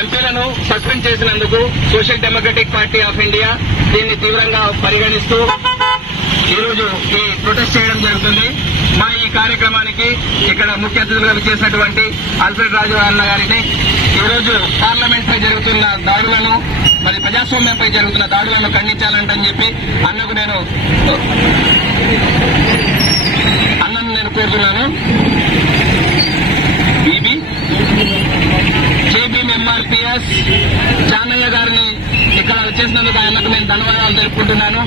ఎంపీలను సస్పెండ్ చేసినందుకు social democratic party of India దీన్ని తీవ్రంగా పరిగణిస్తూ ఈరోజు ఈ ప్రొటెస్ట్ చేయడం జరుగుతుంది. మా ఈ కార్యక్రమానికి ఇక్కడ ముఖ్య అతిథులుగా చేసినటువంటి ఆల్ఫ్రెడ్ రాజు అన్న గారిని ఈరోజు పార్లమెంట్ పై జరుగుతున్న దాడులను మరి ప్రజాస్వామ్యంపై జరుగుతున్న దాడులను ఖండించాలంటని చెప్పి అన్నను నేను కోరుతున్నాను. జేబీఎం ఎంఆర్పీఎస్ చానయ్య గారిని ఇక్కడ వచ్చేసినందుకు ఆయనకు నేను ధన్యవాదాలు తెలుపుకుంటున్నాను.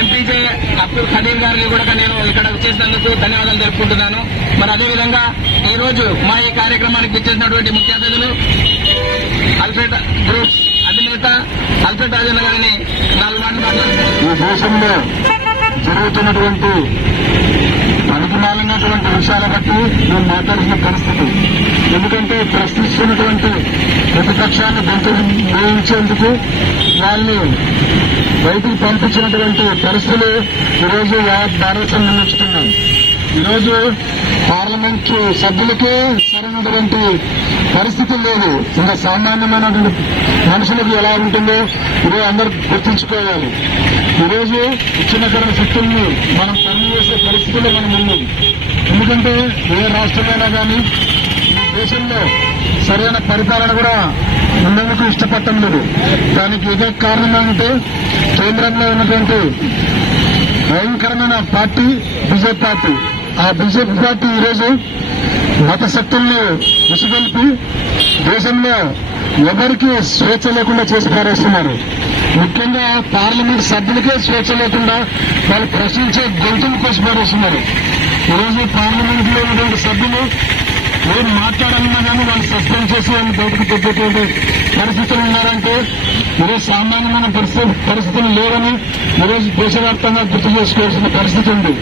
ఎంపీజే అబ్దుల్ ఖదీర్ గారిని కూడా నేను ఇక్కడ వచ్చేసినందుకు ధన్యవాదాలు తెలుపుకుంటున్నాను. మరి అదేవిధంగా ఈ రోజు మా ఈ కార్యక్రమానికి వచ్చేసినటువంటి ముఖ్య అతిథులు ఆల్ఫ్రెడ్ గ్రూప్స్ అధినేత ఆల్ఫ్రెడ్ రాజన్న గారిని 4 మాటలు ఈ దేశంలో జరుగుతున్నటువంటి పనికిమాలినటువంటి విషయాల బట్టి మేము మాట్లాడుతున్న పరిస్థితి. ఎందుకంటే ప్రశ్నిస్తున్నటువంటి ప్రతిపక్షాన్ని గొంతు వేయించేందుకు వాళ్ళని బయటికి పంపించినటువంటి పరిస్థితులు ఈరోజు భారతదేశంలో నడుస్తున్నాయి. ఈరోజు పార్లమెంట్ సభ్యులకే సరైనటువంటి పరిస్థితి లేదు. ఇంకా సామాన్యమైనటువంటి మనుషులకు ఎలా ఉంటుందో ఈరోజు అందరూ గుర్తుంచుకోవాలి. ఈరోజు విచ్ఛిన్నకరణ శక్తుల్ని మనం పనిచేసే పరిస్థితుల్లో మనం ఉన్నాం. ఎందుకంటే ఏ రాష్ట్రమైనా కానీ ఈ దేశంలో సరైన పరిపాలన కూడా ఉండేందుకు ఇష్టపడటం లేదు. దానికి ఏదే కారణం ఏంటంటే కేంద్రంలో ఉన్నటువంటి భయంకరమైన పార్టీ బీజేపీ పార్టీ. ఆ బీజేపీ పార్టీ ఈరోజు మత శక్తుల్ని విసుగొల్పి దేశంలో ఎవరికి స్వేచ్ఛ లేకుండా చేసి పారేస్తున్నారు. ముఖ్యంగా పార్లమెంట్ సభ్యులకే స్వేచ్ఛ లేకుండా వాళ్ళు ప్రశ్నించే గొంతులు కోసి పారేస్తున్నారు. ఈరోజు పార్లమెంట్ లో ఉన్నటువంటి సభ్యులు ఏం మాట్లాడాలన్నా కానీ వాళ్ళు సస్పెండ్ చేసి వాళ్ళు బయటకు పెట్టేటువంటి పరిస్థితులు ఉన్నారంటే ఈరోజు సామాన్యమైన పరిస్థితులు లేవని ఈరోజు దేశవ్యాప్తంగా గుర్తు చేసుకోవాల్సిన పరిస్థితి ఉంది.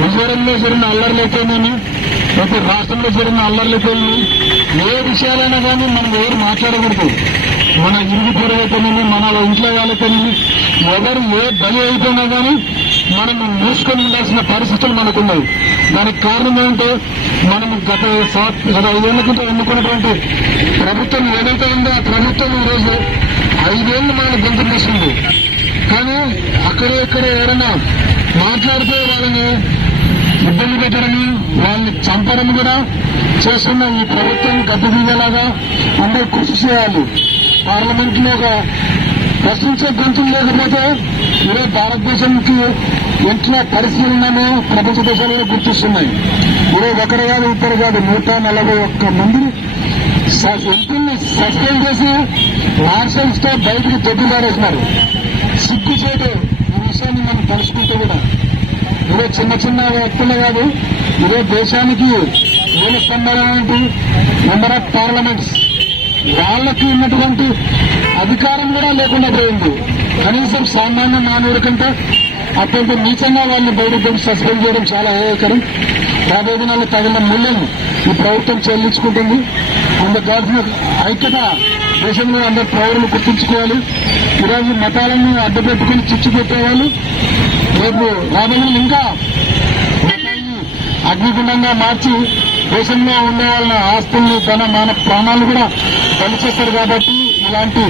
మిజోరంలో జరిగిన అల్లర్లైతేనేమి, ప్రతి రాష్ట్రంలో జరిగిన అల్లర్లైతేనేమి, ఏ విషయాలైనా కానీ మనం ఎవరు మాట్లాడకూడదు. మన ఇరుగు పొరగైతేనేమి, మన ఇంట్లో వాళ్ళైతేనేమి, ఎవరు ఏ బలి అయిపోయినా కానీ మనం మూసుకొని ఉండాల్సిన పరిస్థితులు మనకున్నాయి. దానికి కారణం ఏంటంటే మనం గత 5 ఏళ్ల క్రితం ఎన్నుకున్నటువంటి ప్రభుత్వం ఏదైతే ఉందో ఆ ప్రభుత్వం ఈరోజు 5 ఏళ్లు మనల్ని గొంతు తీసింది. కానీ ఇక్కడ ఎవరైనా మాట్లాడితే వాళ్ళని ఇబ్బంది పెట్టడని, వాళ్ళని చంపడం కూడా చేస్తున్న ఈ ప్రభుత్వం గద్దె దిగేలాగా అందరూ కృషి చేయాలి. పార్లమెంట్ లో ఒక ప్రశ్నించే గొంతులు లేకపోతే ఈరోజు భారతదేశానికి ఎట్లా పరిస్థితులు ఉన్నామో ప్రపంచ దేశాలలో గుర్తిస్తున్నాయి. ఈరోజు ఒకరు కాదు, ఇద్దరు కాదు, 141 మందిని ఎంపీని సస్పెండ్ చేసి మార్షల్స్ తో బయటకు దొబ్బిలాడేస్తున్నారు. సిగ్గుచేటు ఈ విషయాన్ని మనం తలుచుకుంటే కూడా ఈరోజు చిన్న వ్యక్తులే కాదు, ఈరోజు దేశానికి మూల స్తంభాలైనటువంటి మెంబర్ ఆఫ్ పార్లమెంట్స్ వాళ్ళకి ఉన్నటువంటి అధికారం కూడా లేకుండా పోయింది. కనీసం సామాన్య మానవుడి కంటే అత్యంత నీచంగా వాళ్ళని బయటకు సస్పెండ్ చేయడం చాలా అయోకరం. రాబోయే దినాల్లో తగిన మూల్యం ఈ ప్రభుత్వం చెల్లించుకుంటుంది. అందుకు కావాల్సిన ఐక్యత దేశంలో అందరు పౌరులు గుర్తుంచుకోవాలి. ఈరోజు మతాలను అడ్డుపెట్టుకుని చిచ్చు పెట్టేవాళ్ళు రేపు రాబోయే ఇంకా మతాన్ని అగ్నిగుండంగా మార్చి దేశంలో ఉండే వాళ్ళ ఆస్తుల్ని, ధన మాన ప్రాణాలు కూడా బలి చేస్తారు. కాబట్టి ఇలాంటి